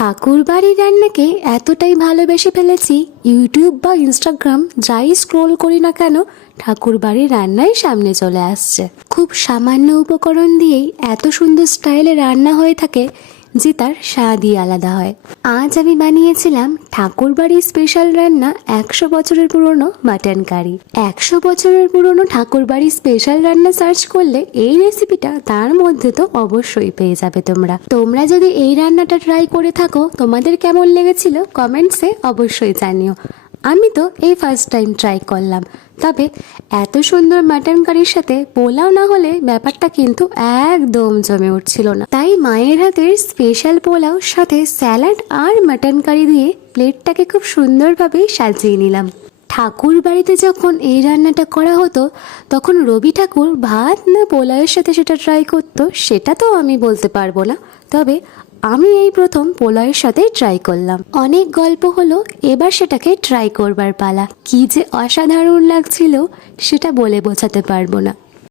ঠাকুর বাড়ির রান্নাকে এতটাই ভালোবেসে ফেলেছি, ইউটিউব বা ইনস্টাগ্রাম যাই স্ক্রোল করি না কেন ঠাকুর বাড়ির রান্নাই সামনে চলে আসছে। খুব সামান্য উপকরণ দিয়েই এত সুন্দর স্টাইলে রান্না হয়ে থাকে যে তার স্বাদই আলাদা হয়। আজ আমি বানিয়েছিলাম ঠাকুর বাড়ির স্পেশাল রান্না 100 বছরের পুরনো মাটন কারি। 100 বছরের পুরনো ঠাকুর বাড়ির স্পেশাল রান্না সার্চ করলে এই রেসিপিটা তার মধ্যে তো অবশ্যই পেয়ে যাবে। তোমরা যদি এই রান্নাটা ট্রাই করে থাকো, তোমাদের কেমন লেগেছিল কমেন্টসে অবশ্যই জানিও। আমি তো এই ফার্স্ট টাইম ট্রাই করলাম, তবে এত সুন্দর মাটন কারির সাথে পোলাও না হলে ব্যাপারটা কিন্তু একদম জমে উঠছিল না। তাই মায়ের হাতের স্পেশাল পোলাও সাথে স্যালাড আর মাটন কারি দিয়ে প্লেটটাকে খুব সুন্দরভাবে সাজিয়ে নিলাম। ঠাকুর বাড়িতে যখন এই রান্নাটা করা হতো তখন রবি ঠাকুর ভাত না পোলাওয়ের সাথে সেটা ট্রাই করতো সেটা তো আমি বলতে পারবো না, তবে আমি এই প্রথম পোলাওয়ের সাথে ট্রাই করলাম। অনেক গল্প হলো, এবার সেটাকে ট্রাই করবার পালা। কি যে অসাধারণ লাগছিল সেটা বলে বোঝাতে পারবো না।